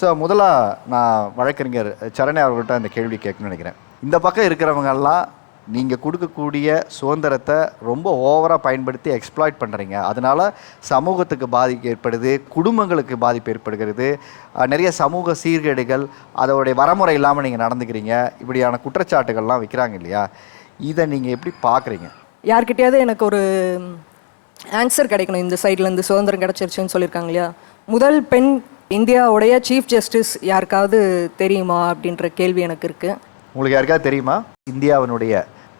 So முதலாக நான் வழக்கறிஞர் சரணை அவர்கிட்ட அந்த கேள்வி கேட்கணும்னு நினைக்கிறேன். இந்த பக்கம் இருக்கிறவங்கெல்லாம் நீங்கள் கொடுக்கக்கூடிய சுதந்திரத்தை ரொம்ப ஓவராக பயன்படுத்தி எக்ஸ்ப்ளாய்ட் பண்ணுறீங்க. அதனால் சமூகத்துக்கு பாதிப்பு ஏற்படுது, குடும்பங்களுக்கு பாதிப்பு ஏற்படுகிறது, நிறைய சமூக சீர்கேடுகள், அதோடைய வரமுறை இல்லாமல் நீங்கள் நடந்துக்கிறீங்க, இப்படியான குற்றச்சாட்டுகள்லாம் வைக்கிறாங்க இல்லையா? இதை நீங்கள் எப்படி பார்க்குறீங்க? யார்கிட்டயாவது எனக்கு ஒரு ஆன்சர் கிடைக்கணும். இந்த சைட்லேருந்து சுதந்திரம் கிடச்சிருச்சுன்னு சொல்லியிருக்காங்க இல்லையா? முதல் பெண் இந்தியாவுடைய சீஃப் ஜஸ்டிஸ் யாருக்காவது தெரியுமா அப்படின்ற கேள்வி எனக்கு இருக்குது. உங்களுக்கு யாருக்காவது தெரியுமா இந்தியாவினுடைய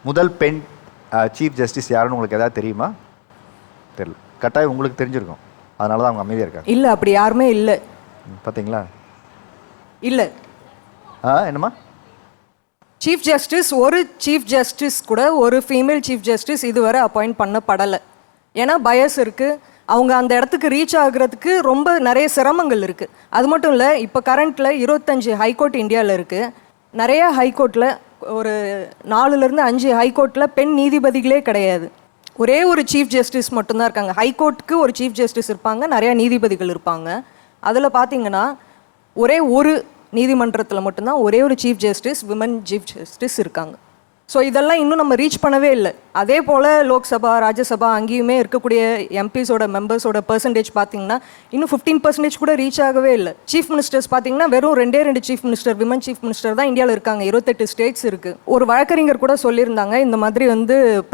முதல் பெண் சீஃப் ஜஸ்டிஸ் யாருன்னு உங்களுக்கு எதாவது தெரியுமா? தெரியல. கட்டாயம் உங்களுக்கு தெரிஞ்சிருக்கும், அதனால தான் அவங்க அமைதியாக இருக்காங்க. இல்லை, அப்படி யாருமே இல்லை. பார்த்தீங்களா? இல்லை. என்னம்மா? சீஃப் ஜஸ்டிஸ், ஒரு சீஃப் ஜஸ்டிஸ் கூட ஒரு ஃபீமேல் சீஃப் ஜஸ்டிஸ் இதுவரை அப்பாயிண்ட் பண்ணப்படலை. ஏன்னா பயஸ் இருக்குது, அவங்க அந்த இடத்துக்கு ரீச் ஆகுறதுக்கு ரொம்ப நிறைய சிரமங்கள் இருக்குது. அது மட்டும் இல்லை, இப்போ கரண்ட்டில் 25 ஹைகோர்ட் இந்தியாவில் இருக்குது. நிறைய ஹைகோர்ட்டில் ஒரு 4லேருந்து 5 ஹைகோர்ட்டில் பெண் நீதிபதிகளே கிடையாது. ஒரே ஒரு சீஃப் ஜஸ்டிஸ் மட்டும்தான் இருக்காங்க. ஹைகோர்ட்டுக்கு ஒரு சீஃப் ஜஸ்டிஸ் இருப்பாங்க, நிறையா நீதிபதிகள் இருப்பாங்க. அதில் பார்த்தீங்கன்னா ஒரே ஒரு நீதிமன்றத்தில் மட்டும்தான் ஒரே ஒரு chief justice, women chief justice இருக்காங்க. ஸோ இதெல்லாம் இன்னும் நம்ம ரீச் பண்ணவே இல்லை. அதே போல் லோக்சபா, ராஜ்யசபா அங்கேயுமே இருக்கக்கூடிய எம்பிஸோட மெம்பர்ஸோட பர்சன்டேஜ் பார்த்தீங்கன்னா இன்னும் 15% கூட ரீச் ஆகவே இல்லை. சீஃப் மினிஸ்டர்ஸ் பார்த்தீங்கன்னா வெறும் 2 chief minister, women chief minister தான் இந்தியாவில் இருக்காங்க. 28 ஸ்டேட்ஸ் இருக்குது. ஒரு வழக்கறிஞர் கூட சொல்லியிருந்தாங்க, இந்த மாதிரி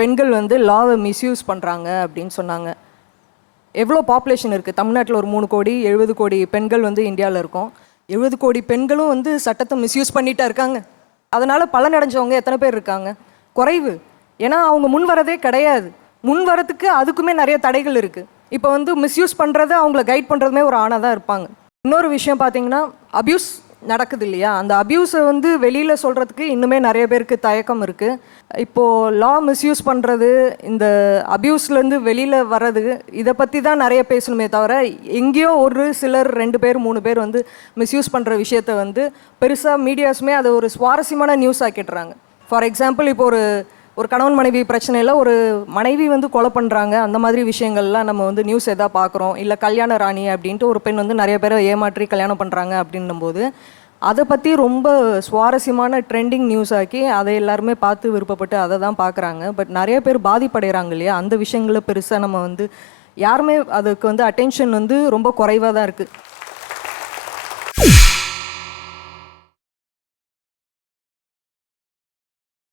பெண்கள் லாவை மிஸ்யூஸ் பண்ணுறாங்க அப்படின்னு சொன்னாங்க. எவ்வளோ பாப்புலேஷன் இருக்குது தமிழ்நாட்டில்? ஒரு 3 கோடி 70 கோடி பெண்கள் இந்தியாவில் இருக்கோம். 70 கோடி பெண்களும் சட்டத்தை மிஸ்யூஸ் பண்ணிட்டா இருக்காங்க. அதனால் பலனடைஞ்சவங்க எத்தனை பேர் இருக்காங்க? குறைவு. ஏன்னா அவங்க முன் வரதே கிடையாது. முன் வரத்துக்கு அதுக்குமே நிறைய தடைகள் இருக்குது. இப்போ மிஸ்யூஸ் பண்ணுறது, அவங்கள கைட் பண்ணுறதுமே ஒரு ஆணாக தான் இருப்பாங்க. இன்னொரு விஷயம் பார்த்தீங்கன்னா, அப்யூஸ் நடக்குது இல்லையா? அந்த அப்யூஸை வெளியில் சொல்கிறதுக்கு இன்னுமே நிறைய பேருக்கு தயக்கம் இருக்குது. இப்போது லா மிஸ்யூஸ் பண்ணுறது, இந்த அப்யூஸ்லேருந்து வெளியில் வர்றது, இதை பற்றி தான் நிறைய பேசணுமே தவிர, எங்கேயோ ஒரு சிலர் 2 பேர் 3 பேர் மிஸ்யூஸ் பண்ணுற விஷயத்த பெருசாக மீடியாஸுமே அதை ஒரு சுவாரஸ்யமான நியூஸ் ஆக்கிடுறாங்க. ஃபார் எக்ஸாம்பிள், இப்போ ஒரு கணவன் மனைவி பிரச்சனையில் ஒரு மனைவி கொலை பண்ணுறாங்க, அந்த மாதிரி விஷயங்கள்லாம் நம்ம நியூஸ் எதாவது பார்க்குறோம். இல்லை கல்யாண ராணி அப்படின்ட்டு ஒரு பெண் நிறைய பேரை ஏமாற்றி கல்யாணம் பண்ணுறாங்க அப்படின்னும்போது அதை பற்றி ரொம்ப சுவாரஸ்யமான ட்ரெண்டிங் நியூஸ் ஆக்கி அதை எல்லாருமே பார்த்து விருப்பப்பட்டு அதை தான் பார்க்குறாங்க. பட் நிறைய பேர் பாதிப்படைகிறாங்க இல்லையா? அந்த விஷயங்களை பெருசாக நம்ம யாருமே அதுக்கு அட்டென்ஷன் ரொம்ப குறைவாக தான் இருக்குது.